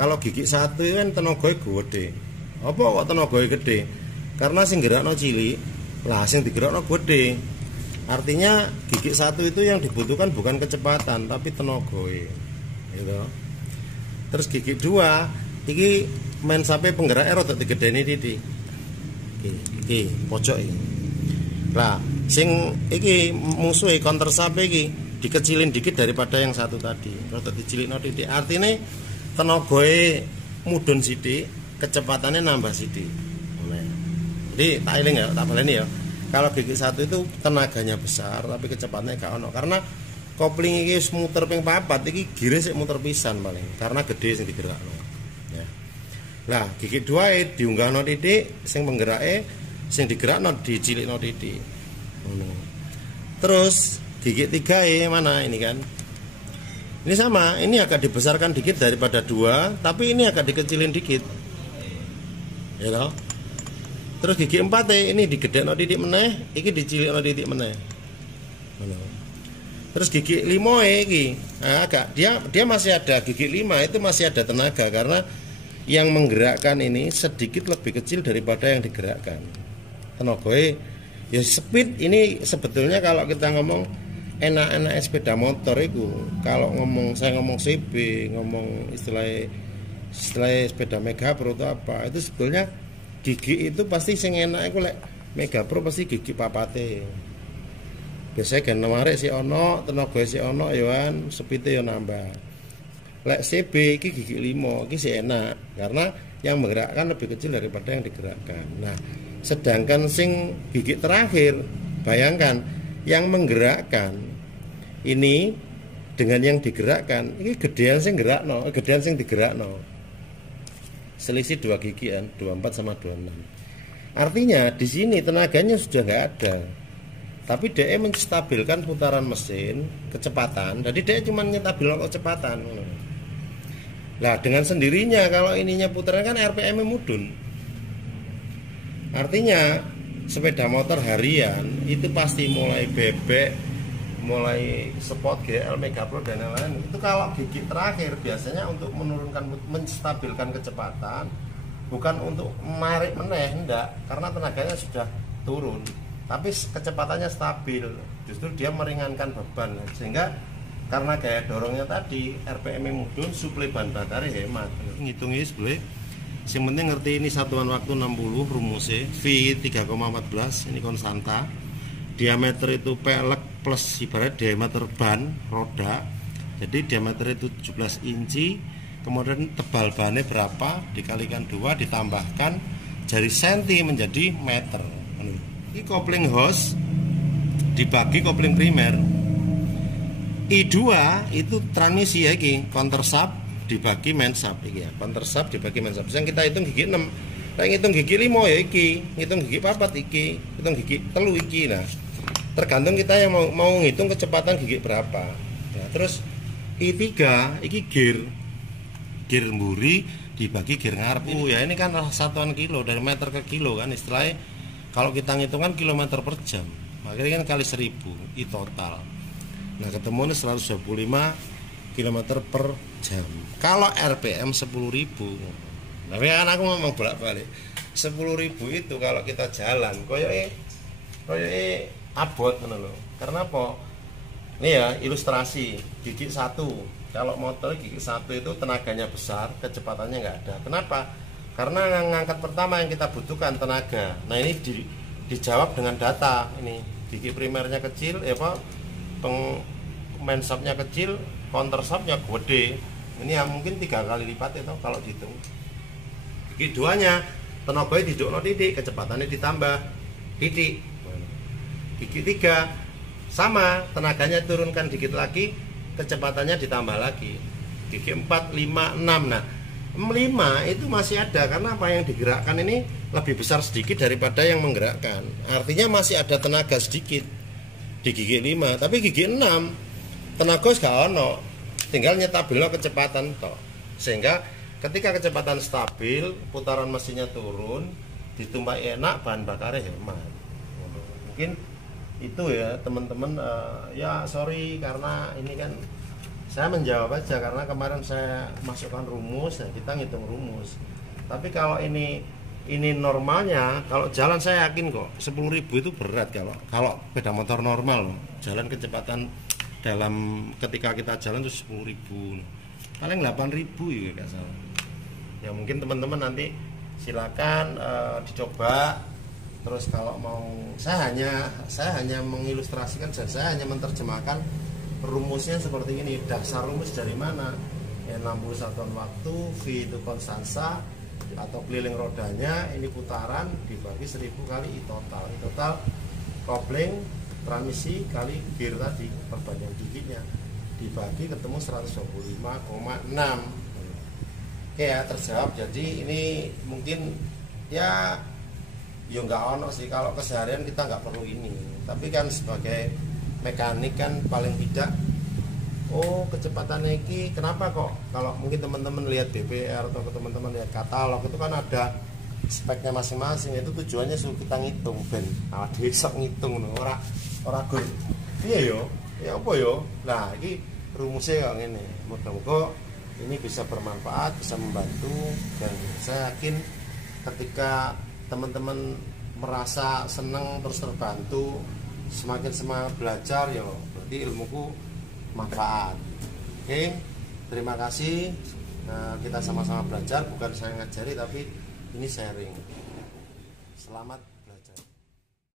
Kalau gigi satu kan tenaganya gede. Apa kok tenaganya gede? Karena sing gerakno cilik, lah sing digerakno gede. Artinya gigi satu itu yang dibutuhkan bukan kecepatan tapi tenaganya. Gitu. Terus gigi dua iki main sampai penggeraknya rada digedeni titik. Iki pojok iki. Lah, sing iki musuhe counter sampai iki dikecilin dikit daripada yang satu tadi. Rada dicilikno titik. Artinya tenaganya mudhun sithik, kecepatannya nambah sithik. Nah, jadi tak eling ya, tak baleni ya. Kalau gigi satu itu tenaganya besar tapi kecepatannya gak ono karena kopling iki wis muter ping 4 iki gire sik muter pisan paling karena gede sing digerakno. Ya. Lah, gigi dua diunggahno titik sing penggerake sing digerakno dicilikno titik. Ngono. Terus gigi tiga mana ini kan? Ini sama, ini agak dibesarkan dikit daripada dua, tapi ini agak dikecilin dikit. Ya toh? Terus gigi 4 ini digedekno titik meneh, iki dicilikno titik meneh. Ngono. Terus gigi 5 iki, nah, agak dia masih ada gigi 5 itu masih ada tenaga karena yang menggerakkan ini sedikit lebih kecil daripada yang digerakkan. Tenaganya ya speed ini sebetulnya kalau kita ngomong enak-enak sepeda motor itu kalau saya ngomong CB, ngomong istilah sepeda Mega Pro itu apa, itu sebetulnya gigi itu pasti sing enak iku lek Mega Pro pasti gigi papate. Biasanya kan narik si ono, tenaga si ono yoan, speednya yo nambah. Lek CB iki gigi 5, iki sih enak karena yang menggerakkan lebih kecil daripada yang digerakkan. Nah, sedangkan sing gigi terakhir, bayangkan yang menggerakkan ini dengan yang digerakkan, ini gedean sing gerakno, gedean sing digerakno. Selisih 2 gigi kan, 24 sama 26. Artinya di sini tenaganya sudah nggak ada. Tapi dia menstabilkan putaran mesin, kecepatan. Jadi dia cuma nyetabilkan kecepatan. Nah, dengan sendirinya kalau ininya putaran kan RPM-nya mudun. Artinya sepeda motor harian itu pasti mulai bebek, mulai sport GL, Mega Pro dan lain-lain. Itu kalau gigi terakhir biasanya untuk menurunkan, menstabilkan kecepatan, bukan untuk menarik meneh, enggak, karena tenaganya sudah turun. Tapi kecepatannya stabil, justru dia meringankan beban, sehingga karena gaya dorongnya tadi RPM mudun, suplai bahan bakar hemat. Ngitungnya sebelah, yang penting ngerti ini satuan waktu 60 rumusnya, V 3,14 ini konstanta, diameter itu pelek plus ibarat diameter ban roda, jadi diameter itu 17 inci, kemudian tebal bannya berapa dikalikan 2 ditambahkan jari senti menjadi meter. Ini kopling hose dibagi kopling primer. I2 itu transmisi ya, ini counter sub dibagi main sub iki ya. Counter sub dibagi main sub. Yang kita hitung gigi 6. Nah, ngitung gigi 5 ya iki, ngitung gigi 4 iki, ngitung gigi 3 iki. Nah, tergantung kita yang mau ngitung kecepatan gigi berapa. Nah, terus I3 iki gear mburi dibagi gear ngarep. Ya ini kan satuan kilo, dari meter ke kilo kan istilahnya. Kalau kita ngitungkan kilometer per jam, makanya kan kali 1000 i total. Nah, ketemu 125 km per jam. Kalau RPM 10.000. Tapi kan aku ngomong bolak-balik. 10.000 itu kalau kita jalan koyoke abot ngono lho. Karena apa? Ini ya ilustrasi gigi 1. Kalau motor gigi 1 itu tenaganya besar, kecepatannya nggak ada. Kenapa? Karena ngangkat pertama yang kita butuhkan tenaga. Nah, ini dijawab dengan data. Ini gigi primernya kecil, main subnya kecil, counter subnya gede. Ini yang mungkin 3 kali lipat itu kalau dihitung. Gigi duanya tenaganya didukno titik, kecepatannya ditambah titik. Gigi 3 sama, tenaganya turunkan dikit lagi, kecepatannya ditambah lagi. Gigi 4, 5, 6. Nah, 5 itu masih ada karena apa yang digerakkan ini lebih besar sedikit daripada yang menggerakkan. Artinya masih ada tenaga sedikit di gigi 5, tapi gigi 6 tenaga gak ono, tinggal nyetabilno kecepatan toh. Sehingga ketika kecepatan stabil, putaran mesinnya turun, ditumpaki enak, bahan bakarnya hemat. Mungkin itu ya teman-teman, ya sorry karena ini kan Saya menjawab aja karena kemarin saya masukkan rumus, ya kita ngitung rumus. Tapi kalau ini normalnya, kalau jalan saya yakin kok 10.000 itu berat kalau sepeda motor normal. Jalan kecepatan dalam ketika kita jalan itu 10.000. Paling 8.000 ya nggak salah. Ya mungkin teman-teman nanti silakan dicoba. Terus kalau mau saya hanya mengilustrasikan, saya hanya menerjemahkan rumusnya seperti ini. Dasar rumus dari mana? Ya 60 satuan waktu, V itu konstansa atau keliling rodanya, ini putaran dibagi 1000 kali I total. I total kopling, transmisi kali gear tadi, perbandingan giginya dibagi ketemu 125,6. Oke ya, terjawab. Jadi ini mungkin ya nggak ono sih, kalau keseharian kita nggak perlu ini, tapi kan sebagai mekanik kan paling tidak kecepatan ini kenapa kok, kalau mungkin teman-teman lihat BPR atau teman-teman lihat katalog itu kan ada speknya masing-masing, itu tujuannya suruh kita ngitung ben awak dhewe sok ngitung ora gur iya yo ya apa yo. Nah ini rumusnya kayak gini, mudah-mudahan ini bisa bermanfaat, bisa membantu, dan saya yakin ketika teman-teman merasa senang terus terbantu, semakin semangat belajar ya berarti ilmuku manfaat. Oke, terima kasih. Nah, kita sama-sama belajar, bukan saya ngajari tapi ini sharing. Selamat